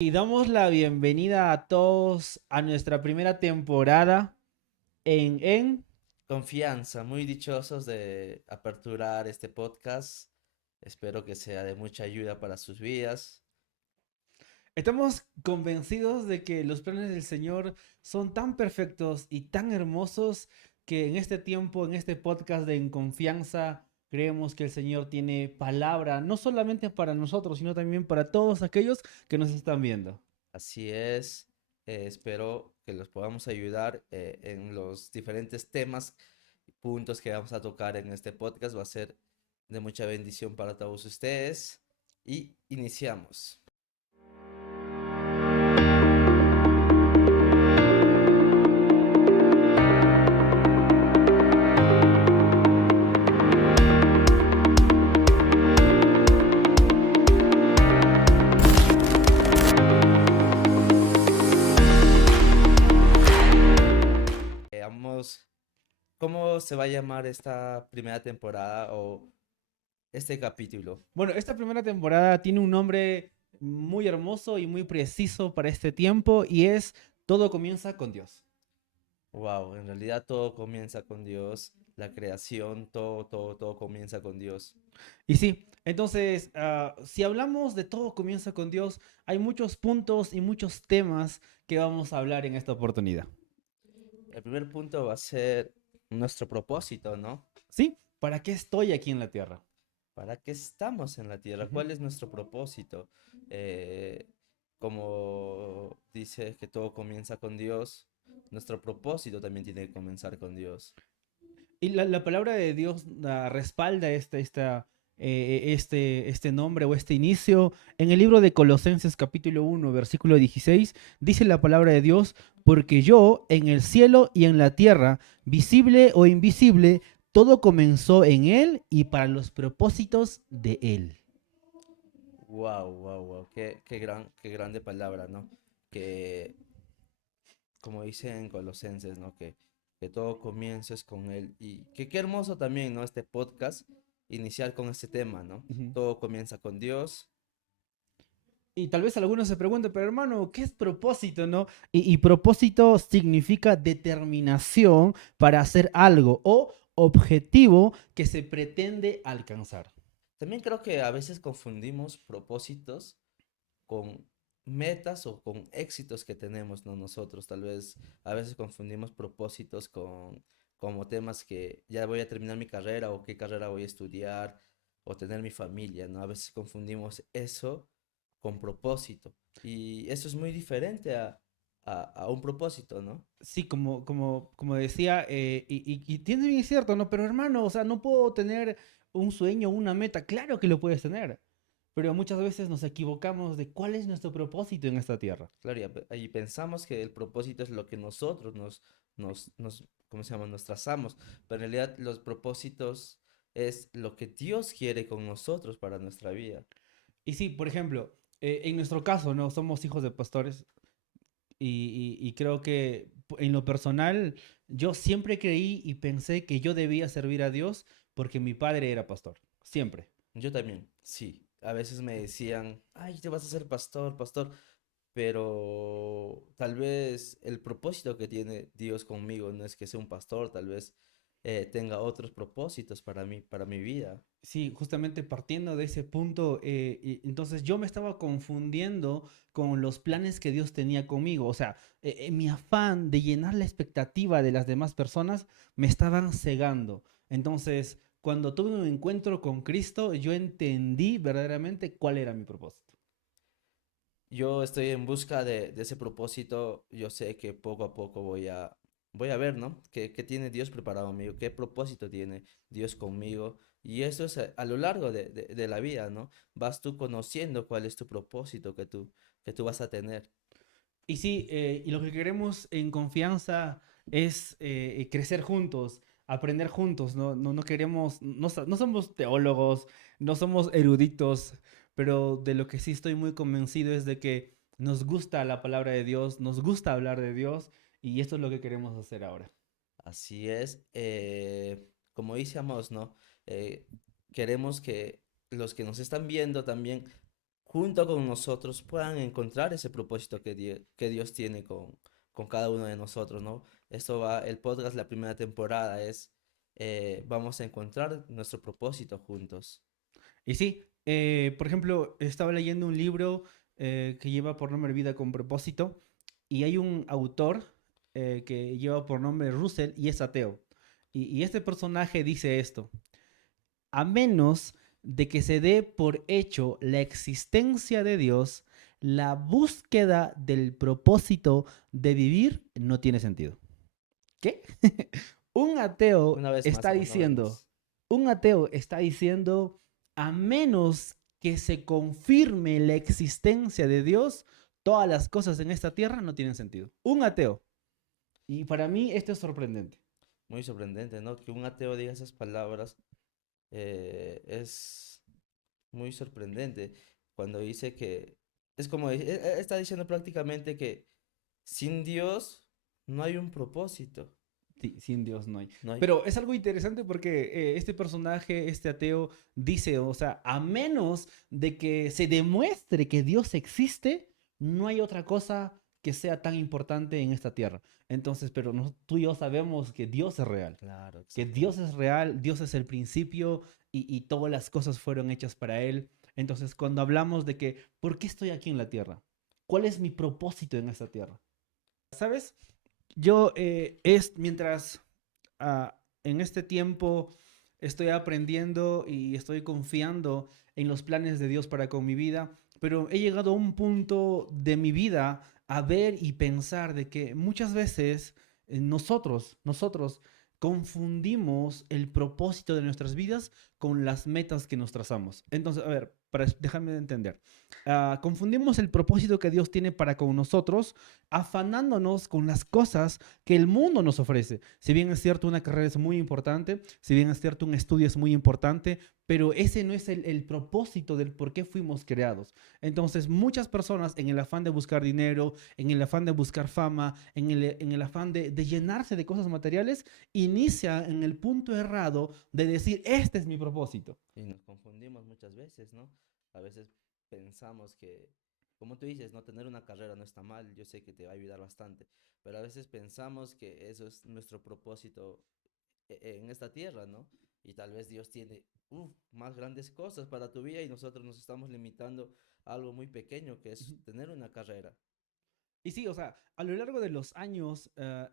Y damos la bienvenida a todos a nuestra primera temporada en... Confianza, muy dichosos de aperturar este podcast. Espero que sea de mucha ayuda para sus vidas. Estamos convencidos de que los planes del Señor son tan perfectos y tan hermosos que en este tiempo, en este podcast de En Confianza, creemos que el Señor tiene palabra, no solamente para nosotros, sino también para todos aquellos que nos están viendo. Así es, espero que los podamos ayudar en los diferentes temas y puntos que vamos a tocar en este podcast. Va a ser de mucha bendición para todos ustedes. Y iniciamos. Veamos cómo se va a llamar esta primera temporada o este capítulo. Bueno, esta primera temporada tiene un nombre muy hermoso y muy preciso para este tiempo y es Todo comienza con Dios. Wow, en realidad todo comienza con Dios, la creación, todo comienza con Dios. Y sí, entonces, si hablamos de Todo comienza con Dios, hay muchos puntos y muchos temas que vamos a hablar en esta oportunidad. El primer punto va a ser nuestro propósito, ¿no? ¿Sí? ¿Para qué estoy aquí en la tierra? ¿Para qué estamos en la tierra? Ujú. ¿Cuál es nuestro propósito? Eh, Como dice que todo comienza con Dios, nuestro propósito también tiene que comenzar con Dios. Y la palabra de Dios respalda este nombre o este inicio. En el libro de Colosenses capítulo 1, versículo 16, dice la palabra de Dios, porque yo en el cielo y en la tierra, visible o invisible, todo comenzó en Él y para los propósitos de Él. Wow, qué grande palabra, ¿no? Que como dice en Colosenses, ¿no? Que todo comienza es con Él. Y que qué hermoso también, ¿no? Este podcast, iniciar con este tema, ¿no? Ujú. Todo comienza con Dios. Y tal vez algunos se pregunten, pero hermano, ¿qué es propósito, no? Y propósito significa determinación para hacer algo o objetivo que se pretende alcanzar. También creo que a veces confundimos propósitos con metas o con éxitos que tenemos, ¿no? Nosotros tal vez a veces confundimos propósitos con como temas que ya voy a terminar mi carrera o qué carrera voy a estudiar o tener mi familia, ¿no? A veces confundimos eso con propósito y eso es muy diferente a un propósito, ¿no? Sí, como decía, y tiene bien cierto, ¿no? Pero hermano, o sea, no puedo tener un sueño, una meta. Claro que lo puedes tener, pero muchas veces nos equivocamos de cuál es nuestro propósito en esta tierra. Claro, y pensamos que el propósito es lo que nosotros ¿cómo se llama? Nos trazamos, pero en realidad los propósitos es lo que Dios quiere con nosotros para nuestra vida. Y sí, por ejemplo, en nuestro caso, ¿no? Somos hijos de pastores. Y creo que en lo personal, yo siempre creí y pensé que yo debía servir a Dios porque mi padre era pastor. Siempre. Yo también, sí. A veces me decían, ay, te vas a ser pastor, pastor, pero tal vez el propósito que tiene Dios conmigo no es que sea un pastor, tal vez tenga otros propósitos para mi vida. Sí, justamente partiendo de ese punto, entonces yo me estaba confundiendo con los planes que Dios tenía conmigo. O sea, en mi afán de llenar la expectativa de las demás personas, me estaban cegando. Entonces, cuando tuve un encuentro con Cristo, yo entendí verdaderamente cuál era mi propósito. Yo estoy en busca de ese propósito. Yo sé que poco a poco voy a ver, ¿no? ¿Qué tiene Dios preparado conmigo? ¿Qué propósito tiene Dios conmigo? Y eso es a lo largo de la vida, ¿no? Vas tú conociendo cuál es tu propósito que tú vas a tener. Y sí, y lo que queremos en confianza es crecer juntos, aprender juntos, ¿no? No queremos, no somos teólogos, no somos eruditos, pero de lo que sí estoy muy convencido es de que nos gusta la palabra de Dios, nos gusta hablar de Dios, y esto es lo que queremos hacer ahora. Así es. Como decíamos, ¿no? Eh, Queremos que los que nos están viendo también junto con nosotros puedan encontrar ese propósito que Dios tiene con cada uno de nosotros, ¿no? Esto va, el podcast, la primera temporada es, vamos a encontrar nuestro propósito juntos. Y sí, por ejemplo, estaba leyendo un libro que lleva por nombre Vida con propósito y hay un autor que lleva por nombre Russell y es ateo. Y este personaje dice esto: a menos de que se dé por hecho la existencia de Dios, la búsqueda del propósito de vivir no tiene sentido. ¿Qué? Un ateo Una vez más, está una vez diciendo, más. un ateo está diciendo, a menos que se confirme la existencia de Dios, todas las cosas en esta tierra no tienen sentido. Un ateo. Y para mí esto es sorprendente. Muy sorprendente, ¿no? Que un ateo diga esas palabras es muy sorprendente cuando dice que es como está diciendo prácticamente que sin Dios no hay un propósito, Sí, sin Dios no hay. no hay, Pero es algo interesante porque este personaje, este ateo, dice, o sea, a menos de que se demuestre que Dios existe, no hay otra cosa que sea tan importante en esta tierra. Entonces, pero tú y yo sabemos que Dios es real, claro, que Dios exactamente. es real, Dios es el principio y todas las cosas fueron hechas para Él. Entonces, cuando hablamos de que, ¿por qué estoy aquí en la tierra? ¿Cuál es mi propósito en esta tierra? ¿Sabes? Yo mientras en este tiempo estoy aprendiendo y estoy confiando en los planes de Dios para con mi vida, pero he llegado a un punto de mi vida a ver y pensar de que muchas veces nosotros confundimos el propósito de nuestras vidas con las metas que nos trazamos. Entonces, a ver, déjame entender. Confundimos el propósito que Dios tiene para con nosotros afanándonos con las cosas que el mundo nos ofrece. Si bien es cierto, una carrera es muy importante, si bien es cierto, un estudio es muy importante, pero ese no es el propósito del por qué fuimos creados. Entonces, muchas personas en el afán de buscar dinero, en el afán de buscar fama, en el afán de llenarse de cosas materiales, inicia en el punto errado de decir, este es mi propósito. Y nos confundimos muchas veces, ¿no? A veces pensamos que, como tú dices, no tener una carrera no está mal, yo sé que te va a ayudar bastante, pero a veces pensamos que eso es nuestro propósito en esta tierra, ¿no? Y tal vez Dios tiene más grandes cosas para tu vida y nosotros nos estamos limitando a algo muy pequeño que es tener una carrera. Y sí, o sea, a lo largo de los años,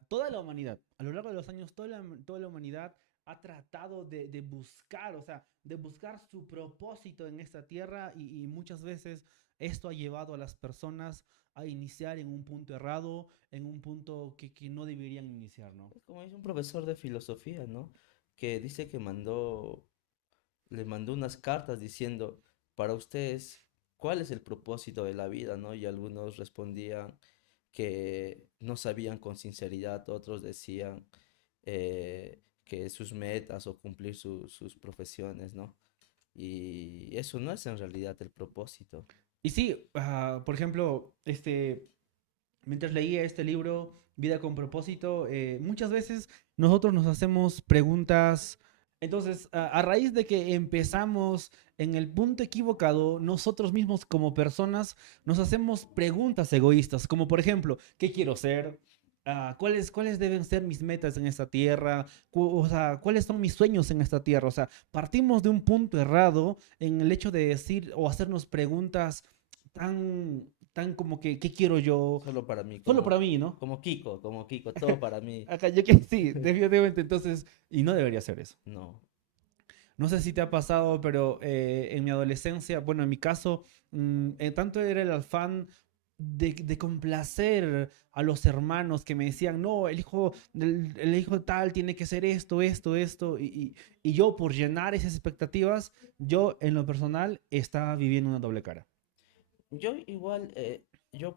toda la humanidad, a lo largo de los años, toda la humanidad ha tratado de buscar, o sea, de buscar su propósito en esta tierra y muchas veces esto ha llevado a las personas a iniciar en un punto errado, en un punto que no deberían iniciar, ¿no? Es como dice un profesor de filosofía, ¿no? Que dice que le mandó unas cartas diciendo, para ustedes, ¿cuál es el propósito de la vida, no? Y algunos respondían que no sabían con sinceridad, otros decían que sus metas o cumplir sus profesiones, ¿no? Y eso no es en realidad el propósito. Y sí, por ejemplo, mientras leía este libro, Vida con propósito, muchas veces nosotros nos hacemos preguntas. Entonces, a raíz de que empezamos en el punto equivocado, nosotros mismos como personas nos hacemos preguntas egoístas, como por ejemplo, ¿qué quiero ser? ¿Cuáles deben ser mis metas en esta tierra? O sea, ¿cuáles son mis sueños en esta tierra? O sea, partimos de un punto errado en el hecho de decir o hacernos preguntas tan como que, ¿qué quiero yo? Solo para mí, Solo para mí, ¿no? como Kiko, todo para mí. Acá, yo que sí, definitivamente. Entonces, y no debería ser eso. No. No sé si te ha pasado, pero en mi adolescencia, bueno, en mi caso, tanto era el afán de complacer a los hermanos que me decían, no, el hijo tal tiene que ser esto, esto, esto, y yo por llenar esas expectativas, yo en lo personal estaba viviendo una doble cara. Yo igual, yo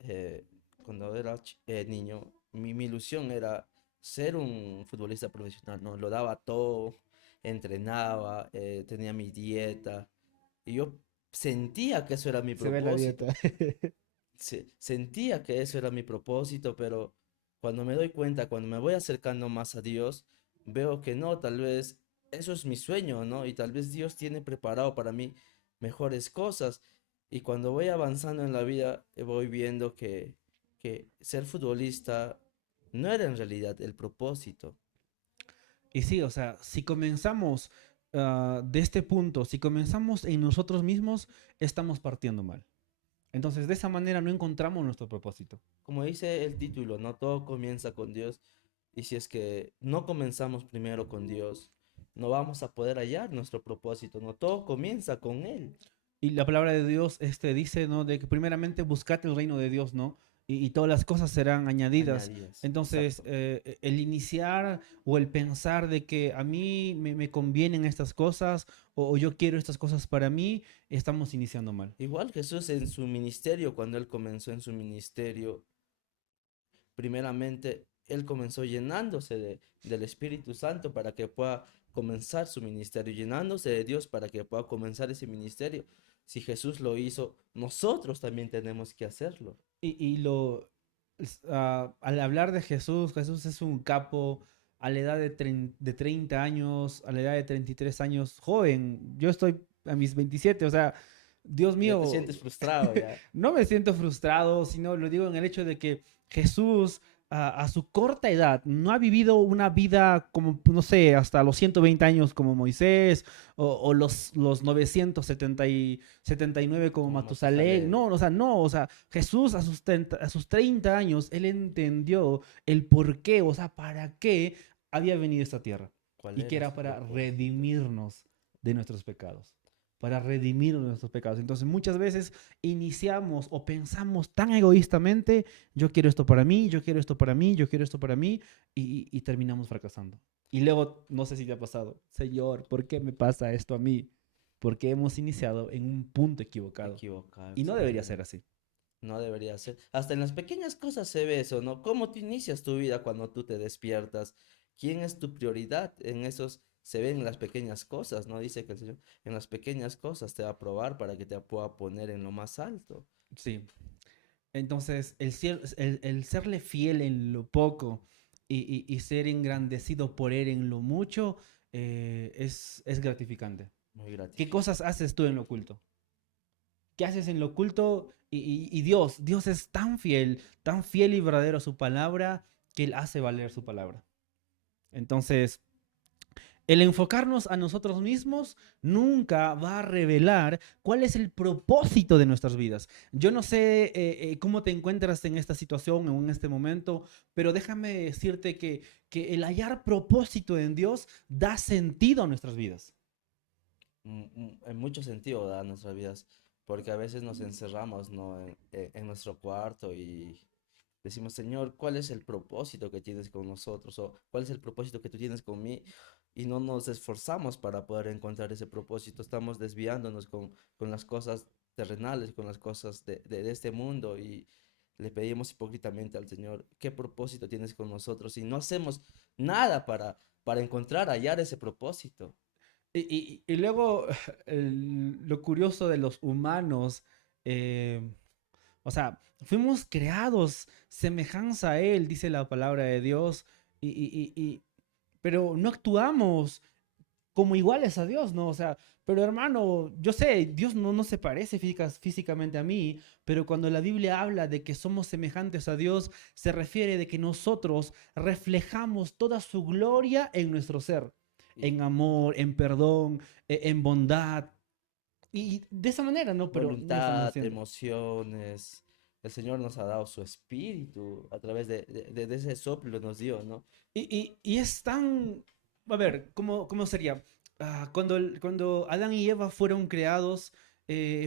eh, cuando era niño, mi ilusión era ser un futbolista profesional, ¿no? Lo daba todo, entrenaba, tenía mi dieta, y yo sentía que eso era mi Se ve la dieta. propósito, sentía que eso era mi propósito, pero cuando me doy cuenta, cuando me voy acercando más a Dios, veo que no, tal vez eso es mi sueño, ¿no? Y tal vez Dios tiene preparado para mí mejores cosas. Y cuando voy avanzando en la vida, voy viendo que ser futbolista no era en realidad el propósito. Y sí, o sea, si comenzamos de este punto, si comenzamos en nosotros mismos, estamos partiendo mal. Entonces, de esa manera no encontramos nuestro propósito. Como dice el título, no todo comienza con Dios. Y si es que no comenzamos primero con Dios, no vamos a poder hallar nuestro propósito. No todo comienza con Él. Y la palabra de Dios dice, ¿no? De que primeramente buscad el reino de Dios, ¿no? Y todas las cosas serán añadidas. Añadidas. Entonces, Exacto. el iniciar o el pensar de que a mí me convienen estas cosas o yo quiero estas cosas para mí, estamos iniciando mal. Igual Jesús en su ministerio, cuando Él comenzó en su ministerio, primeramente Él comenzó llenándose del Espíritu Santo para que pueda comenzar su ministerio, llenándose de Dios para que pueda comenzar ese ministerio. Si Jesús lo hizo, nosotros también tenemos que hacerlo. Al hablar de Jesús, Jesús es un capo a la edad de 30 años, a la edad de 33 años, joven. Yo estoy a mis 27, o sea, Dios Ya te mío, sientes frustrado, ya. no me siento frustrado, sino lo digo en el hecho de que Jesús a su corta edad no ha vivido una vida como, no sé, hasta los 120 años como Moisés o los 979 como Como Matusalén. Matusalén. No, o sea, no, o sea, Jesús a sus 30 años, él entendió el por qué, o sea, para qué había venido a esta tierra. ¿Cuál Y que era era su para propósito? redimirnos de nuestros pecados, para redimir nuestros pecados. Entonces muchas veces iniciamos o pensamos tan egoístamente, yo quiero esto para mí, yo quiero esto para mí, yo quiero esto para mí, y terminamos fracasando. Y luego, no sé si te ha pasado, Señor, ¿por qué me pasa esto a mí? Porque hemos iniciado en un punto equivocado. Equivocado, Y no debería ser exactamente. así. No debería ser. Hasta en las pequeñas cosas se ve eso, ¿no? ¿Cómo tú inicias tu vida cuando tú te despiertas? ¿Quién es tu prioridad? En esos se ven las pequeñas cosas, ¿no? Dice que el Señor en las pequeñas cosas te va a probar para que te pueda poner en lo más alto. Sí. Entonces, el serle fiel en lo poco y ser engrandecido por él en lo mucho es gratificante. Muy ¿Qué cosas gratificante. haces tú en lo oculto? ¿Qué haces en lo oculto? Y Dios es tan fiel y verdadero a su palabra, que Él hace valer su palabra. Entonces, el enfocarnos a nosotros mismos nunca va a revelar cuál es el propósito de nuestras vidas. Yo no sé cómo te encuentras en esta situación o en este momento, pero déjame decirte que el hallar propósito en Dios da sentido a nuestras vidas. En mucho sentido da nuestras vidas, porque a veces nos encerramos, ¿no? En nuestro cuarto y decimos, Señor, ¿cuál es el propósito que tienes con nosotros? O ¿cuál es el propósito que tú tienes conmigo? Y no nos esforzamos para poder encontrar ese propósito. Estamos desviándonos con las cosas terrenales, con las cosas de este mundo y le pedimos hipócritamente al Señor, ¿qué propósito tienes con nosotros? Y no hacemos nada para encontrar, hallar ese propósito. Y luego, lo curioso de los humanos, eh, o sea, fuimos creados semejanza a Él, dice la palabra de Dios, pero no actuamos como iguales a Dios, ¿no? O sea, pero hermano, yo sé, Dios no se parece físicamente a mí, pero cuando la Biblia habla de que somos semejantes a Dios, se refiere de que nosotros reflejamos toda su gloria en nuestro ser, Y en amor, en perdón, en bondad. Y de esa manera, ¿no? Pero no lo estamos voluntad, haciendo. emociones. El Señor nos ha dado su espíritu a través de ese soplo nos dio, ¿no? Y es tan... A ver, ¿cómo sería? Cuando Adán y Eva fueron creados,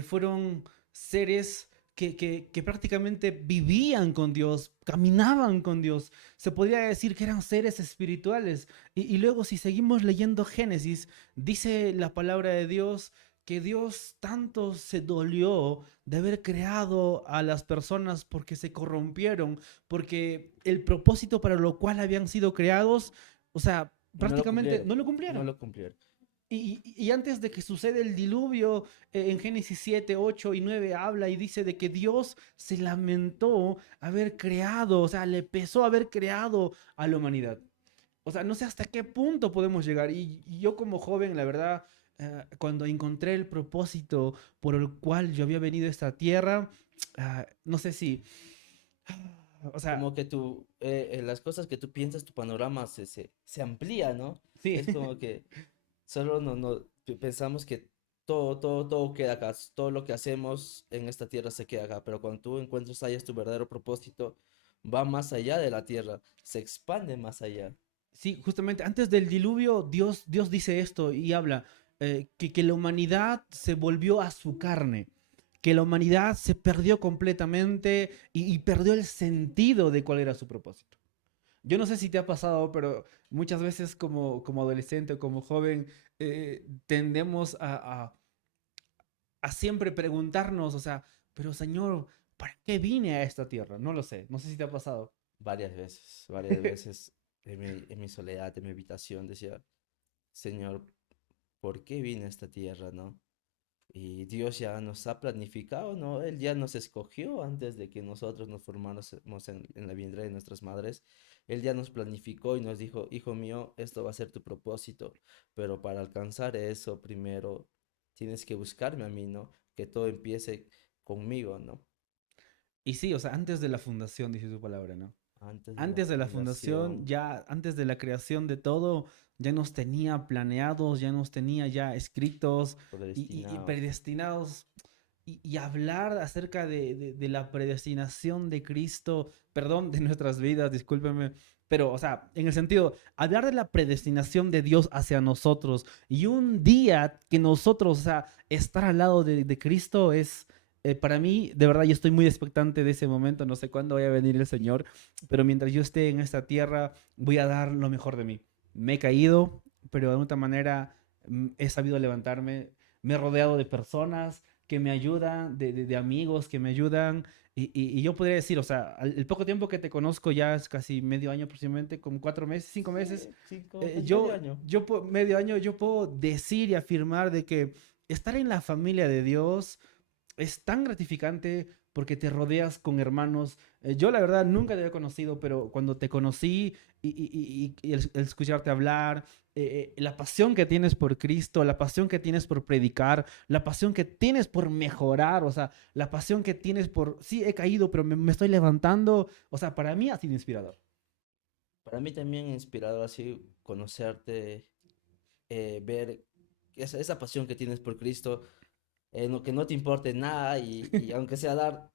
fueron seres que prácticamente vivían con Dios, caminaban con Dios. Se podría decir que eran seres espirituales. Y luego, si seguimos leyendo Génesis, dice la palabra de Dios que Dios tanto se dolió de haber creado a las personas porque se corrompieron, porque el propósito para lo cual habían sido creados, o sea, No lo prácticamente cumplieron, no lo no cumplieron. lo cumplieron. Y antes de que suceda el diluvio, en Génesis 7, 8 y 9 habla y dice de que Dios se lamentó haber creado, o sea, le pesó haber creado a la humanidad. O sea, no sé hasta qué punto podemos llegar. Y yo como joven, la verdad, cuando encontré el propósito por el cual yo había venido a esta tierra, no sé si, o sea, Como que tú, las cosas que tú piensas, tu panorama se amplía, ¿no? sí, Es como que solo pensamos que todo queda acá, todo lo que hacemos en esta tierra se queda acá, pero cuando tú encuentras hallas tu verdadero propósito, va más allá de la tierra, se expande más allá. sí, justamente antes del diluvio, Dios dice esto y habla que la humanidad se volvió a su carne, que la humanidad se perdió completamente y perdió el sentido de cuál era su propósito. Yo no sé si te ha pasado, pero muchas veces como adolescente o como joven tendemos a siempre preguntarnos, o sea, pero Señor, ¿para qué vine a esta tierra? No lo sé, no sé si te ha pasado. Varias veces en mi soledad, en mi habitación, decía, Señor, ¿por qué vine a esta tierra, no? Y Dios ya nos ha planificado, ¿no? Él ya nos escogió antes de que nosotros nos formáramos en la vientre de nuestras madres. Él ya nos planificó y nos dijo, hijo mío, esto va a ser tu propósito, pero para alcanzar eso, primero tienes que buscarme a mí, ¿no? Que todo empiece conmigo, ¿no? Y sí, o sea, antes de la fundación, dice su palabra, ¿no? Antes de la Antes de la fundación, fundación, ya antes de la creación de todo, ya nos tenía planeados, ya nos tenía ya escritos y predestinado. predestinados. Y hablar acerca de la predestinación de Cristo, perdón, de nuestras vidas, discúlpeme, pero, o sea, en el sentido, hablar de la predestinación de Dios hacia nosotros y un día que nosotros, o sea, estar al lado de Cristo es, para mí, de verdad, yo estoy muy expectante de ese momento, no sé cuándo vaya a venir el Señor, pero mientras yo esté en esta tierra, voy a dar lo mejor de mí. Me he caído, pero de otra manera he sabido levantarme, me he rodeado de personas que me ayudan, de amigos que me ayudan. Y yo podría decir, o sea, el poco tiempo que te conozco ya es casi medio año aproximadamente, como 4 meses, 5 meses. Sí, cinco, casi medio Yo, año. medio año, yo puedo decir y afirmar de que estar en la familia de Dios es tan gratificante porque te rodeas con hermanos. Yo la verdad nunca te había conocido, pero cuando te conocí y el escucharte hablar, la pasión que tienes por Cristo, la pasión que tienes por predicar, la pasión que tienes por mejorar, o sea, la pasión que tienes por, sí, he caído, pero me estoy levantando, o sea, para mí ha sido inspirador. Para mí también inspirador así conocerte, ver esa pasión que tienes por Cristo, lo que no te importe nada y aunque sea dar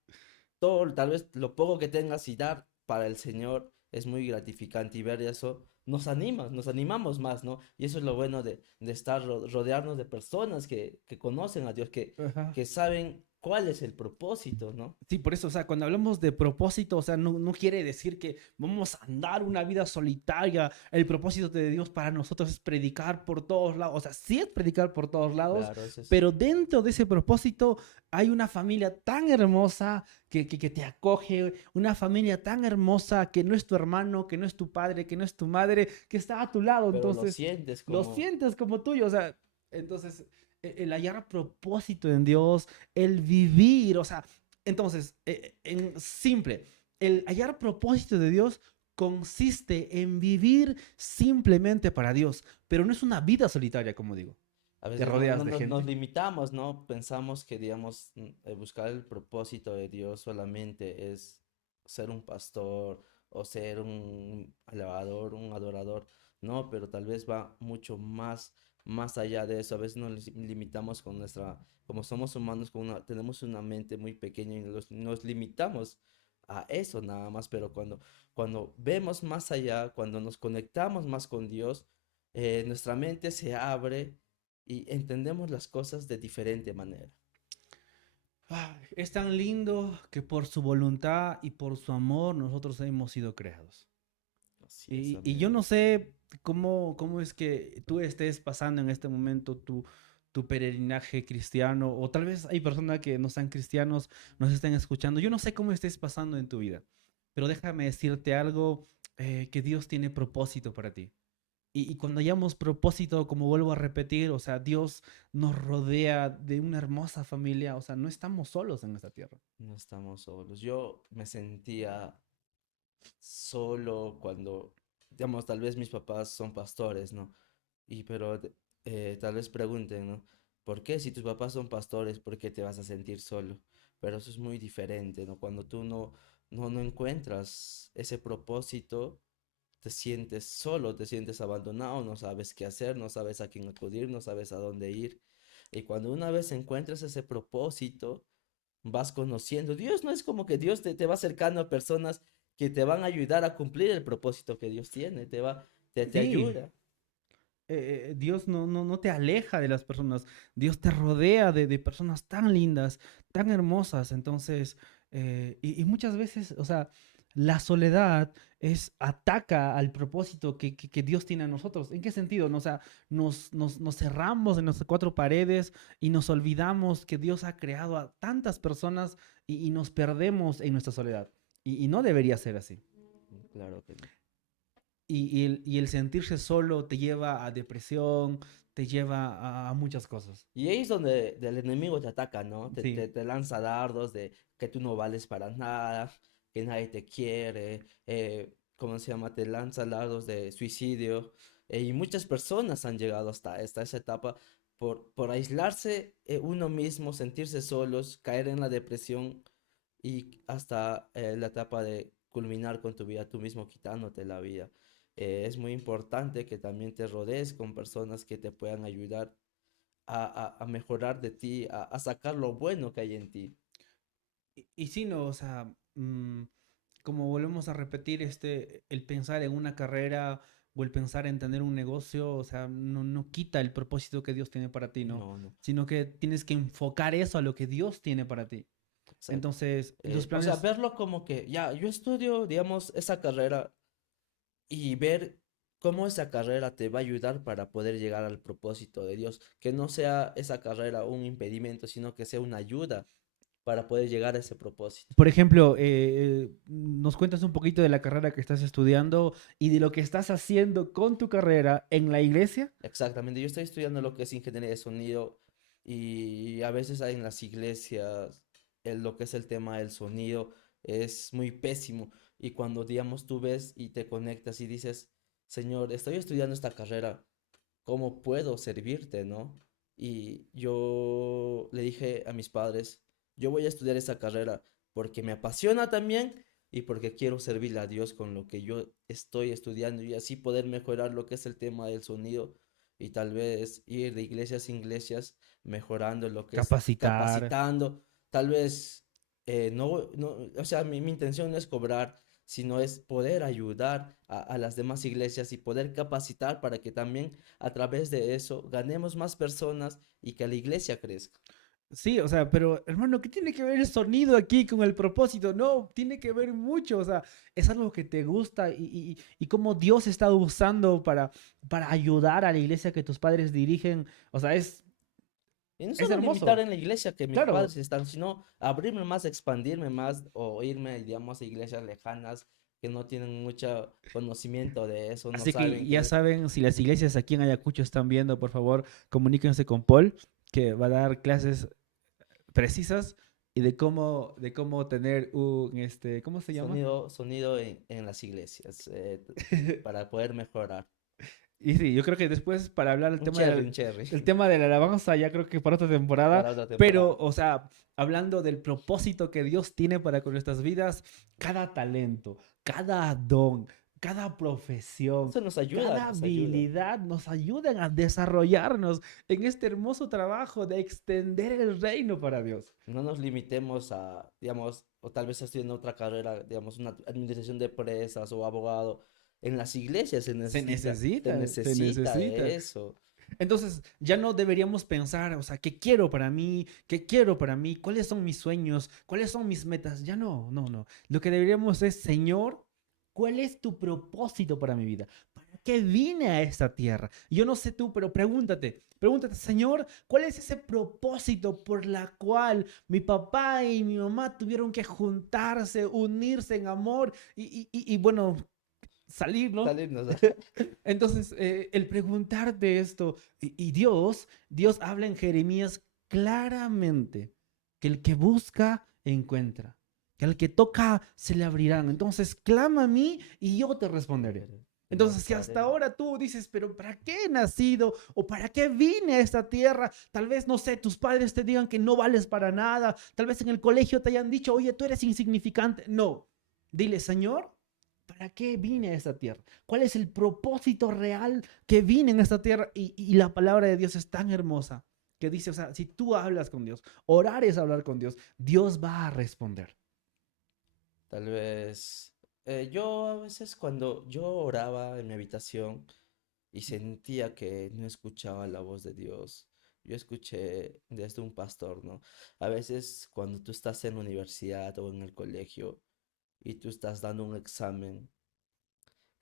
todo, tal vez lo poco que tengas y dar para el Señor es muy gratificante y ver eso nos anima, nos animamos más, ¿no? Y eso es lo bueno de estar, rodearnos de personas que conocen a Dios, Ajá. que saben cuál es el propósito, ¿no? Sí, por eso, o sea, cuando hablamos de propósito, o sea, no quiere decir que vamos a andar una vida solitaria. El propósito de Dios para nosotros es predicar por todos lados. O sea, sí es predicar por todos lados, Claro, eso es, pero dentro de ese propósito hay una familia tan hermosa que te acoge, una familia tan hermosa que no es tu hermano, que no es tu padre, que no es tu madre, que está a tu lado. pero lo Entonces, sientes lo como, sientes como tuyo. O sea, entonces, el hallar propósito en Dios, el vivir, o sea, entonces, en simple, el hallar propósito de Dios consiste en vivir simplemente para Dios, pero no es una vida solitaria, como digo. a Te veces rodeas de nos gente. limitamos, ¿no? Pensamos que, digamos, buscar el propósito de Dios solamente es ser un pastor o ser un alabador, un adorador. No, pero tal vez va mucho más allá de eso. A veces nos limitamos con como somos humanos, tenemos una mente muy pequeña y nos limitamos a eso nada más. Pero cuando vemos más allá, cuando nos conectamos más con Dios, nuestra mente se abre y entendemos las cosas de diferente manera. Es tan lindo que por su voluntad y por su amor nosotros hemos sido creados. Así es, Y yo amigo. no sé cómo es que tú estés pasando en este momento tu peregrinaje cristiano, o tal vez hay personas que no sean cristianos, nos estén escuchando. Yo no sé cómo estés pasando en tu vida, pero déjame decirte algo, que Dios tiene propósito para ti. Y cuando hayamos propósito, como vuelvo a repetir, o sea, Dios nos rodea de una hermosa familia, o sea, no estamos solos en esta tierra. No estamos solos. Yo me sentía solo cuando, digamos, tal vez mis papás son pastores, ¿no? Pero tal vez pregunten, ¿no? ¿Por qué si tus papás son pastores, por qué te vas a sentir solo? Pero eso es muy diferente, ¿no? Cuando tú no encuentras ese propósito, te sientes solo, te sientes abandonado, no sabes qué hacer, no sabes a quién acudir, no sabes a dónde ir. Y cuando una vez encuentras ese propósito, vas conociendo. Dios no es como que Dios te va acercando a personas que te van a ayudar a cumplir el propósito que Dios tiene, te Sí, ayuda. Dios no te aleja de las personas, Dios te rodea de personas tan lindas, tan hermosas. Entonces, y muchas veces, o sea, la soledad ataca al propósito que Dios tiene a nosotros. ¿En qué sentido? No, o sea, nos cerramos en nuestras cuatro paredes y nos olvidamos que Dios ha creado a tantas personas y nos perdemos en nuestra soledad. Y no debería ser así. Claro que no. Y el sentirse solo te lleva a depresión, te lleva a muchas cosas. Y ahí es donde el enemigo te ataca, ¿no? Sí. Te lanza dardos de que tú no vales para nada, que nadie te quiere, ¿cómo se llama? Te lanza dardos de suicidio. Y muchas personas han llegado hasta esa etapa por aislarse uno mismo, sentirse solos, caer en la depresión y hasta la etapa de culminar con tu vida tú mismo quitándote la vida. Es muy importante que también te rodees con personas que te puedan ayudar a mejorar de ti, a sacar lo bueno que hay en ti. Y sí, no, o sea, como volvemos a repetir, el pensar en una carrera o el pensar en tener un negocio, o sea, no quita el propósito que Dios tiene para ti, ¿no? No, no, Sino que tienes que enfocar eso a lo que Dios tiene para ti. exacto. Entonces, los O sea, planes, verlo como que, ya, yo estudio, digamos, esa carrera y ver cómo esa carrera te va a ayudar para poder llegar al propósito de Dios. Que no sea esa carrera un impedimento, sino que sea una ayuda para poder llegar a ese propósito. por ejemplo, nos cuentas un poquito de la carrera que estás estudiando y de lo que estás haciendo con tu carrera en la iglesia. Exactamente, yo estoy estudiando lo que es ingeniería de sonido y a veces hay en las iglesias lo que es el tema del sonido es muy pésimo y cuando digamos tú ves y te conectas y dices, Señor, estoy estudiando esta carrera, ¿cómo puedo servirte, no? Y yo le dije a mis padres, yo voy a estudiar esa carrera porque me apasiona también y porque quiero servirle a Dios con lo que yo estoy estudiando y así poder mejorar lo que es el tema del sonido y tal vez ir de iglesias a iglesias mejorando lo que es Capacitar. capacitando, tal vez o sea, mi intención no es cobrar, sino es poder ayudar a las demás iglesias y poder capacitar para que también a través de eso ganemos más personas y que la iglesia crezca. Sí, o sea, pero hermano, ¿qué tiene que ver el sonido aquí con el propósito? No, tiene que ver mucho, o sea, es algo que te gusta y cómo Dios está usando para ayudar a la iglesia que tus padres dirigen, o sea, Y no es solo limitar hermoso. en la iglesia que mis Claro, padres están, sino abrirme más, expandirme más o irme, digamos, a iglesias lejanas que no tienen mucho conocimiento de eso, no así que saben ya qué es. saben, si las iglesias aquí en Ayacucho están viendo, por favor, comuníquense con Paul, que va a dar clases precisas y de cómo tener ¿cómo se llama? Sonido en las iglesias para poder mejorar. Y sí, yo creo que después para hablar Un cherry el tema de la alabanza, ya creo que para otra temporada, para otra temporada. pero, o sea, hablando del propósito que Dios tiene para con nuestras vidas, cada talento, cada don, cada profesión, Eso nos ayuda, cada nos ayuda. habilidad nos ayudan a desarrollarnos en este hermoso trabajo de extender el reino para Dios. No nos limitemos a, digamos, o tal vez estudiando otra carrera, digamos, una administración de empresas o abogado. En las iglesias Se se necesita, se necesita necesita. de eso. Entonces, ya no deberíamos pensar, o sea, ¿qué quiero para mí? ¿Qué quiero para mí? ¿Cuáles son mis sueños? ¿Cuáles son mis metas? Ya no, no, no. Lo que deberíamos es, Señor, ¿cuál es tu propósito para mi vida? ¿Para qué vine a esta tierra? Yo no sé tú, pero pregúntate, Señor, ¿cuál es ese propósito por la cual mi papá y mi mamá tuvieron que juntarse, unirse en amor y bueno, salir, ¿no? Salirnos. Entonces, el preguntarte esto, y Dios habla en Jeremías claramente que el que busca, encuentra, que al que toca, se le abrirán. Entonces, clama a mí y yo te responderé. Entonces, si hasta Nazareno. ahora tú dices, pero ¿para qué he nacido? ¿O para qué vine a esta tierra? Tal vez, no sé, tus padres te digan que no vales para nada. Tal vez en el colegio te hayan dicho, oye, tú eres insignificante. No. Dile, Señor, ¿para qué vine a esta tierra? ¿Cuál es el propósito real que vine en esta tierra? Y la palabra de Dios es tan hermosa que dice, o sea, si tú hablas con Dios, orar es hablar con Dios, Dios va a responder. Tal vez yo a veces cuando yo oraba en mi habitación y sentía que no escuchaba la voz de Dios, yo escuché desde un pastor, ¿no? A veces cuando tú estás en la universidad o en el colegio y tú estás dando un examen,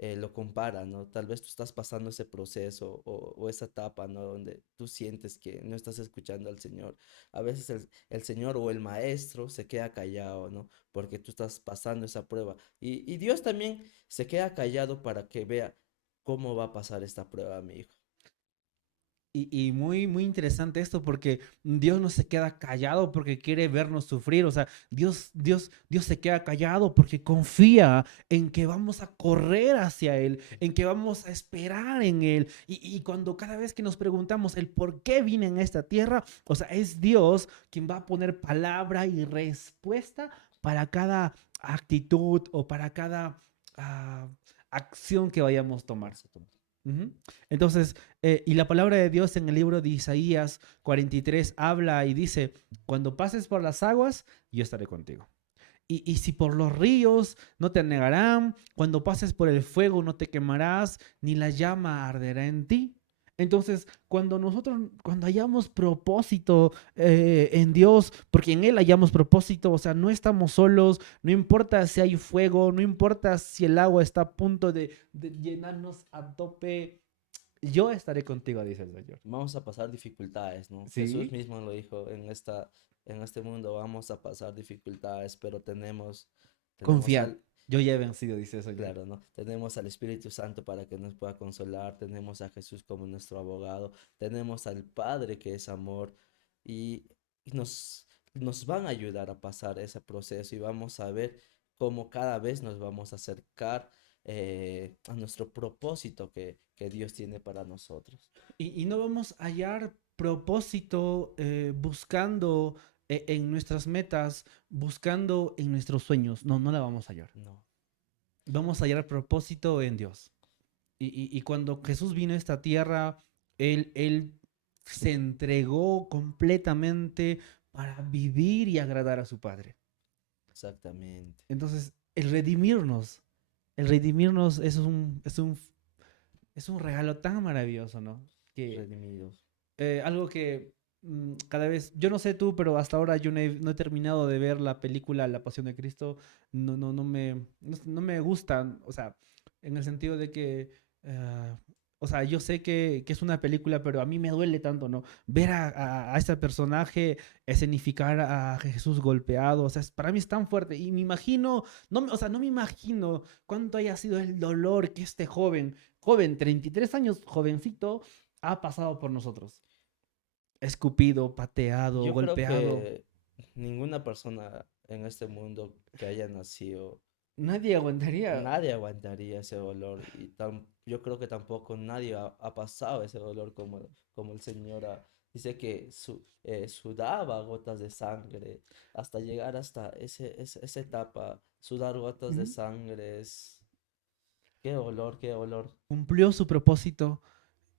lo compara, ¿no? Tal vez tú estás pasando ese proceso o esa etapa, ¿no? Donde tú sientes que no estás escuchando al Señor. A veces el Señor o el maestro se queda callado, ¿no? Porque tú estás pasando esa prueba. Y Dios también se queda callado para que vea cómo va a pasar esta prueba, mi hijo. Y muy, muy interesante esto porque Dios no se queda callado porque quiere vernos sufrir. O sea, Dios se queda callado porque confía en que vamos a correr hacia Él, en que vamos a esperar en Él. Y cuando cada vez que nos preguntamos el por qué vine en esta tierra, o sea, es Dios quien va a poner palabra y respuesta para cada actitud o para cada acción que vayamos a tomar. Vamos a tomar. Ujú. Entonces, y la palabra de Dios en el libro de Isaías 43 habla y dice, cuando pases por las aguas, yo estaré contigo. Y si por los ríos no te anegarán, cuando pases por el fuego no te quemarás, ni la llama arderá en ti. Entonces, cuando hayamos propósito en Dios, porque en Él hayamos propósito, o sea, no estamos solos, no importa si hay fuego, no importa si el agua está a punto de llenarnos a tope, yo estaré contigo, dice el Señor. Vamos a pasar dificultades, ¿no? Jesús Sí, mismo lo dijo, en este mundo vamos a pasar dificultades, pero tenemos confiad, al, yo ya he vencido, dice el Señor. claro, ¿no? Tenemos al Espíritu Santo para que nos pueda consolar, tenemos a Jesús como nuestro abogado, tenemos al Padre que es amor y, y nos van a ayudar a pasar ese proceso y vamos a ver cómo cada vez nos vamos a acercar a nuestro propósito que Dios tiene para nosotros. Y no vamos a hallar propósito buscando en nuestras metas, buscando en nuestros sueños. No, no la vamos a hallar. No, Vamos a hallar propósito en Dios. Y cuando Jesús vino a esta tierra, él se entregó completamente para vivir y agradar a su Padre. exactamente. Entonces, el redimirnos es un regalo tan maravilloso, ¿no? Que Redimidos. algo que cada vez, yo no sé tú, pero hasta ahora yo no he terminado de ver la película La Pasión de Cristo. No me gusta, o sea, en el sentido de que, o sea, yo sé que es una película, pero a mí me duele tanto, ¿no? Ver a este personaje escenificar a Jesús golpeado, o sea, para mí es tan fuerte. Y me imagino, o sea, no me imagino cuánto haya sido el dolor que este joven, 33 años, jovencito, ha pasado por nosotros. Escupido, pateado, Yo creo golpeado. que ninguna persona en este mundo que haya nacido, Nadie aguantaría. nadie aguantaría ese dolor y yo creo que tampoco nadie ha pasado ese dolor como el Señor dice que sudaba gotas de sangre hasta llegar hasta esa etapa, sudar gotas de Ujú. sangre es... Qué dolor, qué dolor. Cumplió su propósito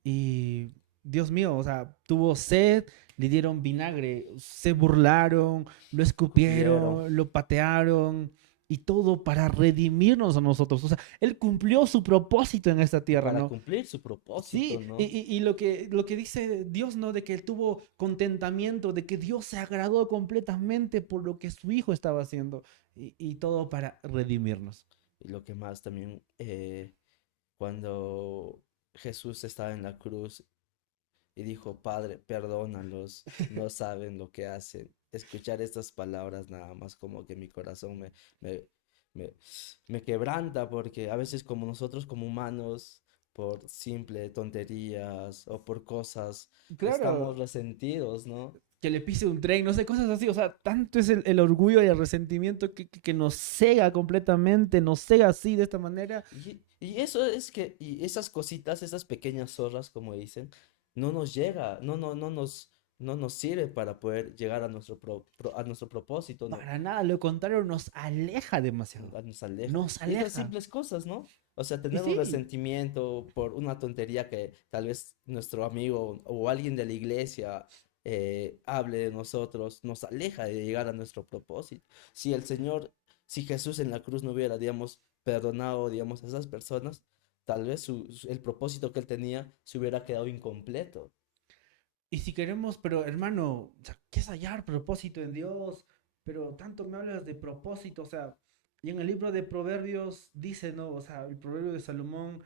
y, Dios mío, o sea, tuvo sed, le dieron vinagre, se burlaron, lo Cupieron escupieron, lo patearon y todo para redimirnos a nosotros. O sea, él cumplió su propósito en esta tierra, para ¿no? cumplir su propósito, Sí, y, ¿no? y- y lo que dice Dios, ¿no? De que él tuvo contentamiento, de que Dios se agradó completamente por lo que su hijo estaba haciendo y todo para redimirnos. Y lo que más también, cuando Jesús estaba en la cruz y dijo, Padre, perdónalos, no saben lo que hacen. Escuchar estas palabras nada más como que mi corazón me, me, me quebranta porque a veces como nosotros como humanos, por simple tonterías o por cosas, Claro, estamos resentidos, ¿no? que le pise un tren, no sé, cosas así. O sea, tanto es el orgullo y el resentimiento que nos cega completamente, nos cega así de esta manera. Y eso es que, y esas cositas, esas pequeñas zorras, como dicen, no nos llega, no nos sirve para poder llegar a a nuestro propósito, no, Para nada, lo contrario, nos aleja demasiado. nos aleja. Nos Y esas aleja. simples cosas, ¿no? O sea, Y tener un sí, resentimiento por una tontería que tal vez nuestro amigo o alguien de la iglesia hable de nosotros, nos aleja de llegar a nuestro propósito. Si el Señor, si Jesús en la cruz no hubiera, digamos, perdonado, digamos, a esas personas, tal vez el propósito que él tenía se hubiera quedado incompleto. y si queremos, pero hermano, o sea, ¿qué es hallar propósito en Dios? Pero tanto me hablas de propósito, o sea, y en el libro de Proverbios dice, ¿no? O sea, el proverbio de Salomón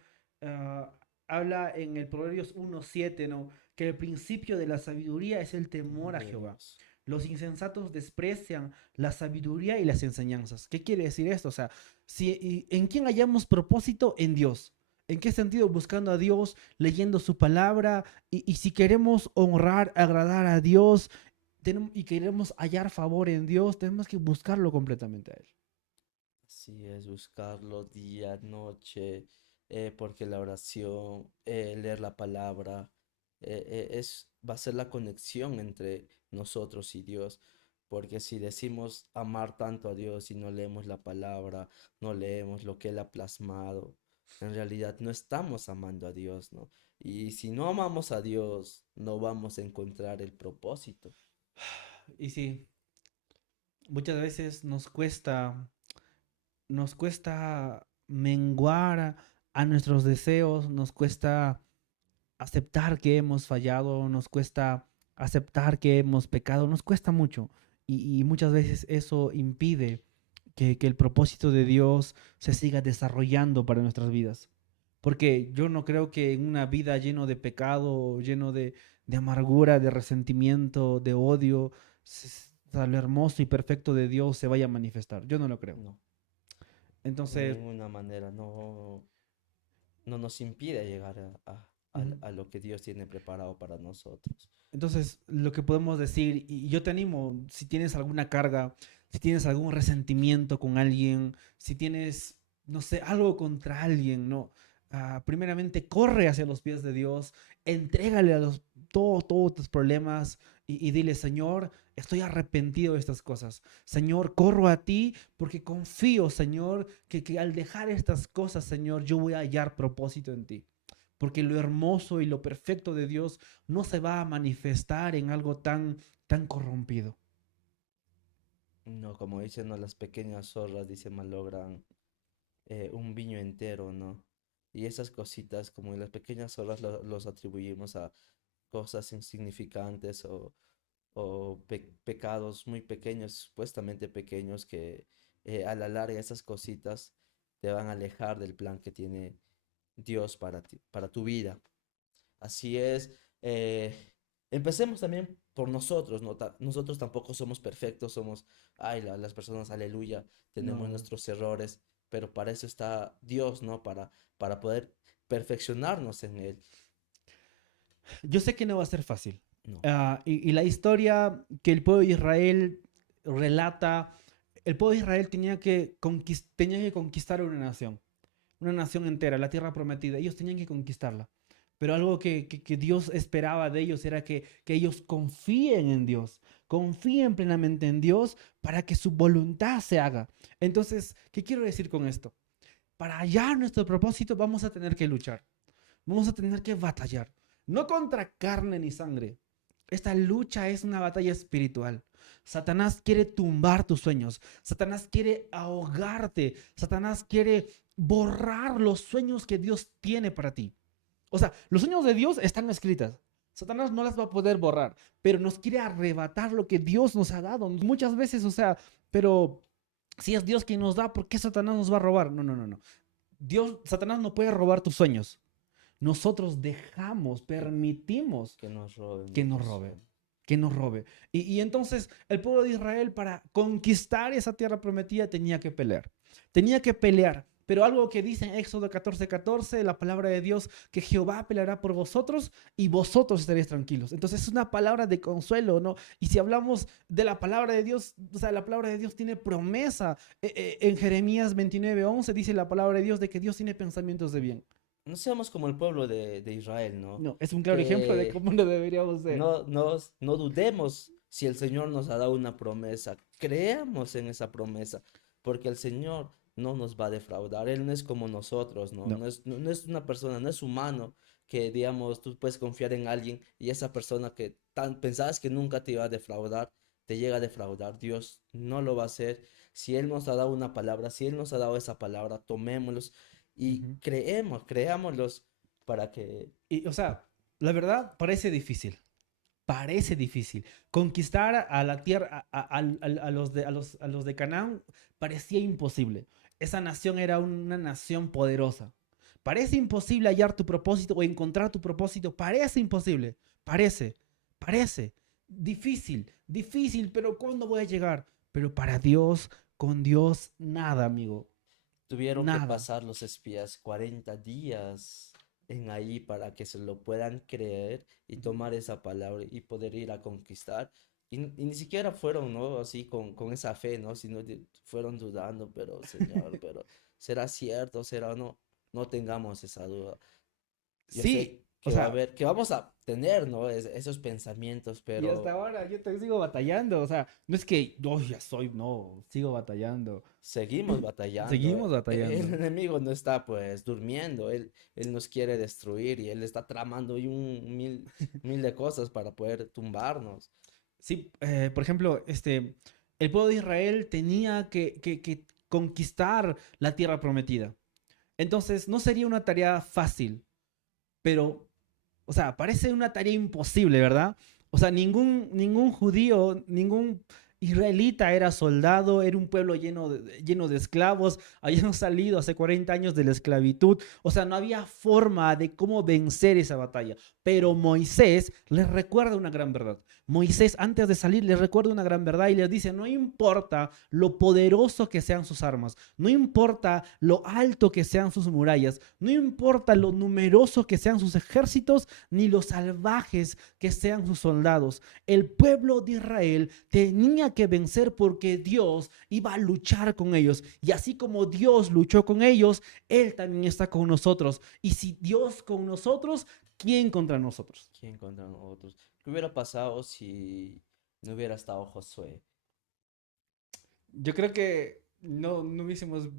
habla en el Proverbios 1:7, ¿no? Que el principio de la sabiduría es el temor a De Jehová. Dios. Los insensatos desprecian la sabiduría y las enseñanzas. ¿Qué quiere decir esto? O sea, ¿en quién hallamos propósito? En Dios. ¿En qué sentido? Buscando a Dios, leyendo su palabra, y si queremos honrar, agradar a Dios y queremos hallar favor en Dios, tenemos que buscarlo completamente a Él. Así es, buscarlo día, noche, porque la oración, leer la palabra, va a ser la conexión entre nosotros y Dios. Porque si decimos amar tanto a Dios y no leemos la palabra, no leemos lo que Él ha plasmado, en realidad no estamos amando a Dios, ¿no? Y si no amamos a Dios, no vamos a encontrar el propósito. Y sí, muchas veces nos cuesta menguar a nuestros deseos, nos cuesta aceptar que hemos fallado, nos cuesta aceptar que hemos pecado, nos cuesta mucho. Y muchas veces eso impide que el propósito de Dios se siga desarrollando para nuestras vidas. Porque yo no creo que en una vida lleno de pecado, lleno de amargura, de resentimiento, de odio, o sea, lo hermoso y perfecto de Dios se vaya a manifestar. Yo no lo creo. No, de Entonces, ninguna manera, no nos impide llegar ujú. a lo que Dios tiene preparado para nosotros. Entonces, lo que podemos decir, y yo te animo, si tienes alguna carga, si tienes algún resentimiento con alguien, si tienes, no sé, algo contra alguien, ¿no? Primeramente, corre hacia los pies de Dios, entrégale todos tus problemas y dile, Señor, estoy arrepentido de estas cosas. Señor, corro a ti porque confío, Señor, que al dejar estas cosas, Señor, yo voy a hallar propósito en ti, porque lo hermoso y lo perfecto de Dios no se va a manifestar en algo tan corrompido. No, como dicen, no, las pequeñas zorras, dice, malogran un viño entero, ¿no? Y esas cositas, como las pequeñas zorras, los atribuimos a cosas insignificantes o pecados muy pequeños, supuestamente pequeños, que a la larga esas cositas te van a alejar del plan que tiene Dios para ti, para tu vida. Así es. Empecemos también por nosotros, ¿no? Nosotros tampoco somos perfectos, somos, ay, las personas, aleluya, tenemos No. nuestros errores, pero para eso está Dios, ¿no? Para poder perfeccionarnos en Él. Yo sé que no va a ser fácil. No. Y la historia que el pueblo de Israel relata, el pueblo de Israel tenía que conquistar una nación entera, la tierra prometida. Ellos tenían que conquistarla. Pero algo que Dios esperaba de ellos era que ellos confíen en Dios, confíen plenamente en Dios para que su voluntad se haga. Entonces, ¿qué quiero decir con esto? Para hallar nuestro propósito vamos a tener que luchar, vamos a tener que batallar, no contra carne ni sangre. Esta lucha es una batalla espiritual. Satanás quiere tumbar tus sueños. Satanás quiere ahogarte. Satanás quiere borrar los sueños que Dios tiene para ti. O sea, los sueños de Dios están escritas. Satanás no las va a poder borrar, pero nos quiere arrebatar lo que Dios nos ha dado. Muchas veces, o sea, pero si es Dios quien nos da, ¿por qué Satanás nos va a robar? No, no, no, no. Satanás no puede robar tus sueños. Nosotros dejamos, Que, permitimos que nos roben que nos nuestros robe, sueños. que nos robe. Y entonces el pueblo de Israel para conquistar esa tierra prometida tenía que pelear. Tenía que pelear. Pero algo que dice en Éxodo 14:14, la palabra de Dios, que Jehová peleará por vosotros y vosotros estaréis tranquilos. Entonces es una palabra de consuelo, ¿no? Y si hablamos de la palabra de Dios, o sea, la palabra de Dios tiene promesa. En Jeremías 29:11 dice la palabra de Dios de que Dios tiene pensamientos de bien. No seamos como el pueblo de Israel, ¿no? No, es un claro ejemplo de Que cómo no deberíamos ser. no dudemos si el Señor nos ha dado una promesa. Creamos en esa promesa, porque el Señor no nos va a defraudar. Él no es como nosotros, ¿no? No. No es una persona, no es humano que, digamos, tú puedes confiar en alguien y esa persona que pensabas que nunca te iba a defraudar, te llega a defraudar. Dios no lo va a hacer. Si Él nos ha dado una palabra, si Él nos ha dado esa palabra, tomémoslos y Ujú. creámoslos para que Y, o sea, la verdad parece difícil. Conquistar a la tierra, a los de Canaán, parecía imposible. Esa nación era una nación poderosa. Parece imposible hallar tu propósito o encontrar tu propósito. Parece imposible. Parece. Difícil, difícil, pero ¿cuándo voy a llegar? Pero para Dios, con Dios, nada, amigo. tuvieron que Nada. pasar los espías 40 días en ahí para que se lo puedan creer y tomar esa palabra y poder ir a conquistar. Y ni siquiera fueron, ¿no? Así con esa fe, ¿no? Sino fueron dudando, pero Señor, pero ¿será cierto? ¿Será o no? No tengamos esa duda. Yo sé Sí, o que va a sea, haber, que vamos a tener, ¿no? Esos pensamientos, y hasta pero ahora yo te sigo batallando, o sea, no es que yo ya soy, no, sigo batallando. seguimos batallando. Seguimos El batallando. enemigo no está pues durmiendo, él nos quiere destruir y él está tramando y mil de cosas para poder tumbarnos. Sí, por ejemplo, el pueblo de Israel tenía que conquistar la tierra prometida. Entonces, no sería una tarea fácil, pero, o sea, parece una tarea imposible, ¿verdad? O sea, ningún judío, ningún israelita era soldado, era un pueblo lleno de esclavos, habían salido hace 40 años de la esclavitud, o sea, no había forma de cómo vencer esa batalla. Pero Moisés les recuerda una gran verdad. Moisés, antes de salir, les recuerda una gran verdad y les dice, no importa lo poderoso que sean sus armas, no importa lo alto que sean sus murallas, no importa lo numeroso que sean sus ejércitos, ni lo salvajes que sean sus soldados. El pueblo de Israel tenía que vencer porque Dios iba a luchar con ellos. Y así como Dios luchó con ellos, Él también está con nosotros. Y si Dios con nosotros, ¿quién contra nosotros? ¿Quién contra nosotros? ¿Qué hubiera pasado si no hubiera estado Josué? Yo creo que no hubiésemos,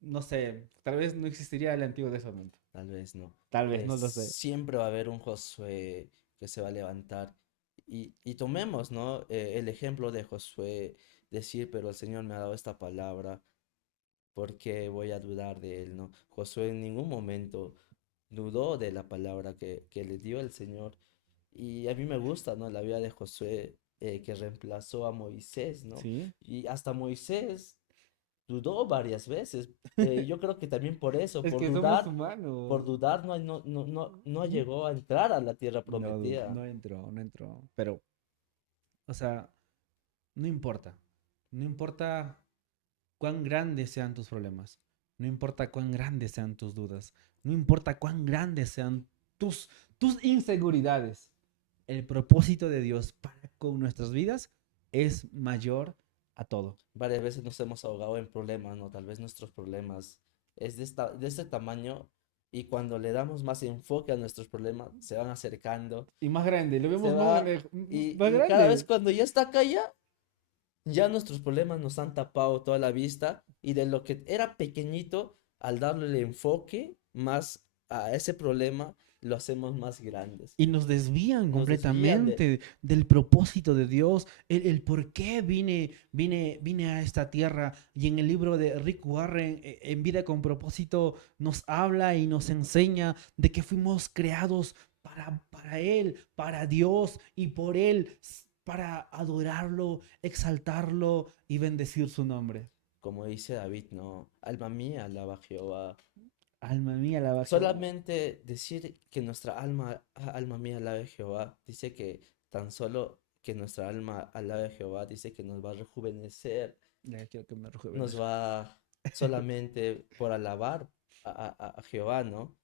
no sé, tal vez no existiría el Antiguo Testamento. Tal vez no. Tal vez, no lo sé. Siempre va a haber un Josué que se va a levantar. Y tomemos, ¿no? El ejemplo de Josué, decir, pero el Señor me ha dado esta palabra, ¿por qué voy a dudar de él, no? Josué en ningún momento dudó de la palabra que le dio el Señor. Y a mí me gusta, ¿no? La vida de Josué que reemplazó a Moisés, ¿no? Sí. Y hasta Moisés dudó varias veces. Yo creo que también por eso, Es que somos humanos. por dudar no llegó a entrar a la tierra No, prometida. no entró. Pero, o sea, no importa. No importa cuán grandes sean tus problemas. No importa cuán grandes sean tus dudas. No importa cuán grandes sean tus inseguridades. El propósito de Dios para con nuestras vidas es mayor a todo. Varias veces nos hemos ahogado en problemas, ¿no? Tal vez nuestros problemas es de este tamaño y cuando le damos más enfoque a nuestros problemas, se van acercando, Y más grande, lo se vemos va, más y cada vez grande. cuando ya está acá ya nuestros problemas nos han tapado toda la vista y de lo que era pequeñito, al darle el enfoque más a ese problema, lo hacemos más grandes. Y nos desvían Nos desvían de, completamente del propósito de Dios, el por qué vine a esta tierra. Y en el libro de Rick Warren, En Vida con Propósito, nos habla y nos enseña de que fuimos creados para Él, para Dios y por Él, para adorarlo, exaltarlo y bendecir su nombre. como dice David, no, alma mía, alaba a Jehová. Alma mía, alaba a Jehová. Solamente decir que nuestra alma mía alabe a Jehová, dice que tan solo que nuestra alma alabe a Jehová, dice que nos va a rejuvenecer, Ya quiero que me nos rejuvenezca. va, solamente por alabar a Jehová, ¿no?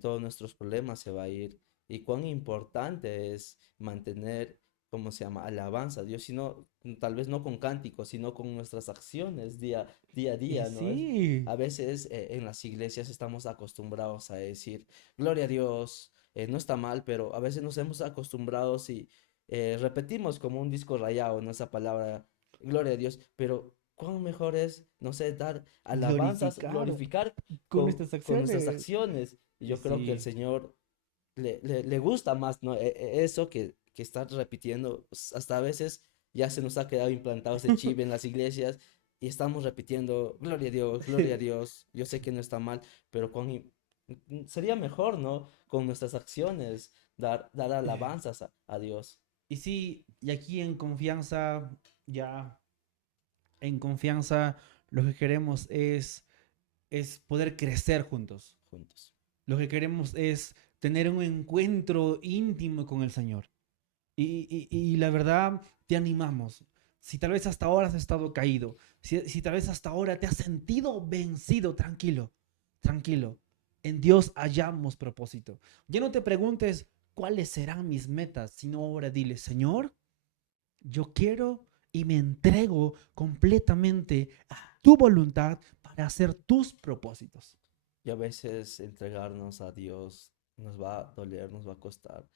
Todos nuestros problemas se va a ir. Y cuán importante es mantener, ¿cómo se llama? Alabanza a Dios, sino, tal vez no con cánticos, sino con nuestras acciones día a Y día, ¿no? sí, A veces en las iglesias estamos acostumbrados a decir, gloria a Dios, no está mal, pero a veces nos hemos acostumbrado y repetimos como un disco rayado, ¿no? Esa palabra, gloria a Dios, pero cuán mejor es, no sé, dar alabanzas, glorificar glorificar con nuestras con nuestras acciones. acciones. Y Y yo creo que el sí, Señor le gusta más, ¿no? Eso que estar repitiendo, hasta a veces ya se nos ha quedado implantado ese chip en las iglesias y estamos repitiendo, gloria a Dios, yo sé que no está mal, pero sería mejor, ¿no? Con nuestras acciones, dar alabanzas a Dios. y sí, y aquí en confianza, ya en confianza, lo que queremos es poder crecer juntos. Juntos. Lo que queremos es tener un encuentro íntimo con el Señor. Y la verdad, te animamos. Si tal vez hasta ahora has estado caído, si tal vez hasta ahora te has sentido vencido, tranquilo, tranquilo. En Dios hallamos propósito. Ya no te preguntes cuáles serán mis metas, sino ahora dile, Señor, yo quiero y me entrego completamente a tu voluntad para hacer tus propósitos. Y a veces entregarnos a Dios nos va a doler, nos va a costar.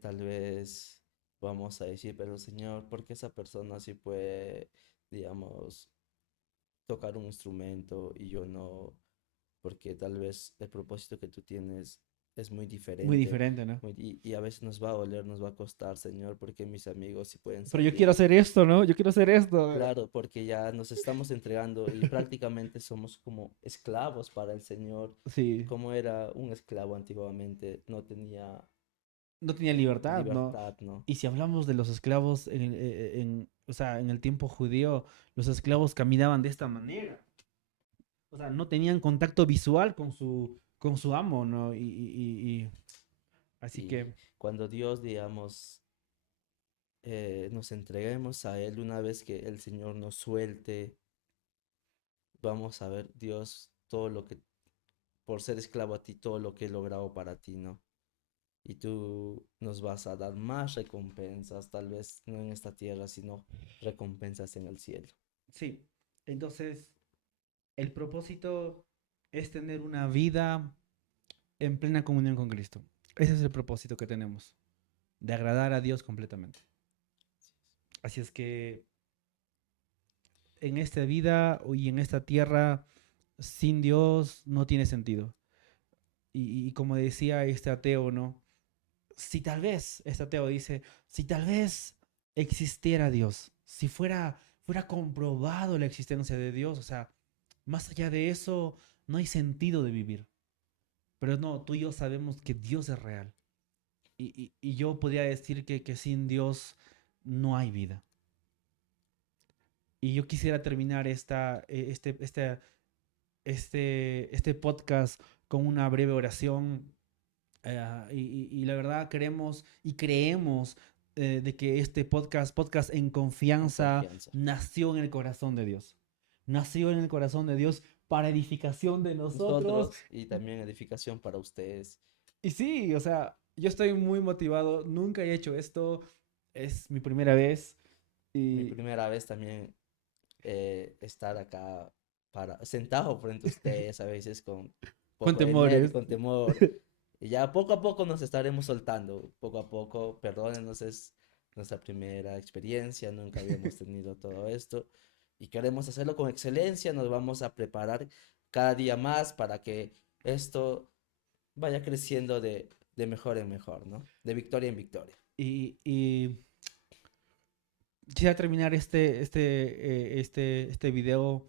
Tal vez vamos a decir, pero Señor, ¿por qué esa persona sí puede, digamos, tocar un instrumento y yo no? Porque tal vez el propósito que tú tienes es muy Muy diferente. diferente, ¿no? Y a veces nos va a doler, nos va a costar, Señor, porque mis amigos sí pueden Pero yo quiero salir. hacer esto, ¿no? Yo quiero hacer esto. Claro, porque ya nos estamos entregando y prácticamente somos como esclavos para el Señor. Sí, Como era un esclavo antiguamente, no tenía no tenía libertad, ¿no? libertad, ¿no? Y si hablamos de los esclavos o sea, en el tiempo judío, los esclavos caminaban de esta manera. O sea, no tenían contacto visual con su amo, ¿no? Así Y que, cuando Dios, digamos, nos entreguemos a Él, una vez que el Señor nos suelte, vamos a ver, Dios, todo lo que, por ser esclavo a ti, todo lo que he logrado para ti, ¿no? Y tú nos vas a dar más recompensas, tal vez no en esta tierra, sino recompensas en el cielo. sí. Entonces, el propósito es tener una vida en plena comunión con Cristo. Ese es el propósito que tenemos, de agradar a Dios completamente. Así es que en esta vida y en esta tierra, sin Dios no tiene sentido. Y como decía este ateo, ¿no? Si tal vez, este ateo dice, si tal vez existiera Dios, si fuera comprobado la existencia de Dios, o sea, más allá de eso, no hay sentido de vivir. Pero no, tú y yo sabemos que Dios es real. Y yo podría decir que sin Dios no hay vida. Y yo quisiera terminar este podcast con una breve oración. Y la verdad queremos y creemos de que este podcast en En confianza confianza. nació en el corazón de Dios. Nació en el corazón de Dios para edificación de nosotros. Nosotros y también edificación para ustedes. Y sí, o sea, yo estoy muy motivado. Nunca he hecho esto. Es mi primera vez. Mi Y primera vez también estar acá sentado frente a ustedes, a veces con un con poco de nervio, temores. con temor. Y ya poco a poco nos estaremos soltando, poco a poco, perdónenos, es nuestra primera experiencia, nunca habíamos tenido todo esto y queremos hacerlo con excelencia, nos vamos a preparar cada día más para que esto vaya creciendo de mejor en mejor, ¿no? De victoria en victoria. Y quisiera terminar este video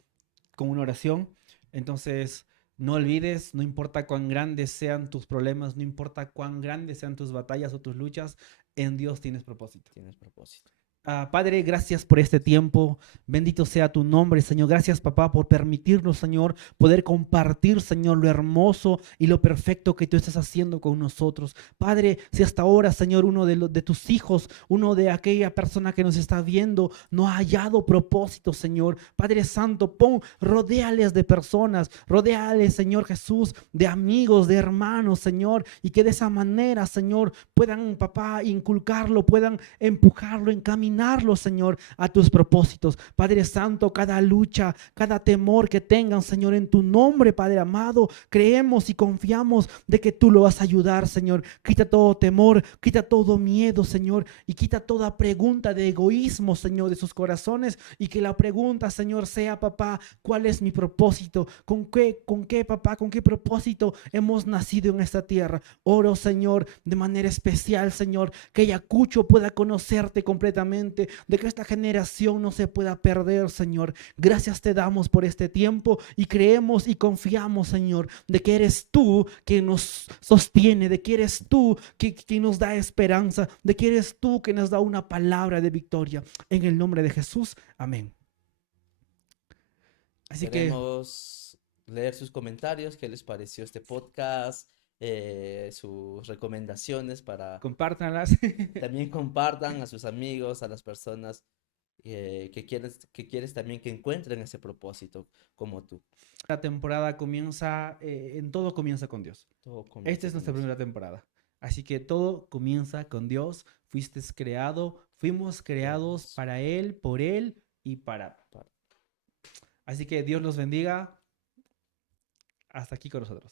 con una oración. Entonces, no olvides, no importa cuán grandes sean tus problemas, no importa cuán grandes sean tus batallas o tus luchas, en Dios tienes propósito. Tienes propósito. Padre, gracias por este tiempo. Bendito sea tu nombre, Señor. Gracias, papá, por permitirnos, Señor, poder compartir, Señor, lo hermoso y lo perfecto que tú estás haciendo con nosotros. Padre, si hasta ahora, Señor, uno de tus hijos, uno de aquella persona que nos está viendo, no ha hallado propósito, Señor. Padre Santo, rodéales de personas, rodéales, Señor Jesús, de amigos, de hermanos, Señor, y que de esa manera, Señor, puedan, papá, inculcarlo, puedan empujarlo, encaminarlo, Señor, a tus propósitos. Padre Santo, cada lucha, cada temor que tengan, Señor, en tu nombre, Padre amado, creemos y confiamos de que tú lo vas a ayudar, Señor. Quita todo temor, quita todo miedo, Señor, y quita toda pregunta de egoísmo, Señor, de sus corazones, y que la pregunta, Señor, sea, papá, ¿cuál es mi propósito? Con qué, papá, con qué propósito hemos nacido en esta tierra? Oro, Señor, de manera especial, Señor, que Ayacucho pueda conocerte completamente, de que esta generación no se pueda perder, Señor. Gracias te damos por este tiempo y creemos y confiamos, Señor, de que eres tú que nos sostiene, de que eres tú que nos da esperanza, de que eres tú que nos da una palabra de victoria. En el nombre de Jesús, amén. Así que Queremos leer sus comentarios, qué les pareció este podcast, sus recomendaciones para compártanlas. también compartan a sus amigos, a las personas que quieres también que encuentren ese propósito como tú. La temporada comienza, en todo comienza con Dios. Todo Esta comienza es con nuestra eso. primera temporada. Así que todo comienza con Dios. Fuiste creado, fuimos creados Creados para Él, por Él y para. para Así que Dios los bendiga. Hasta aquí con nosotros.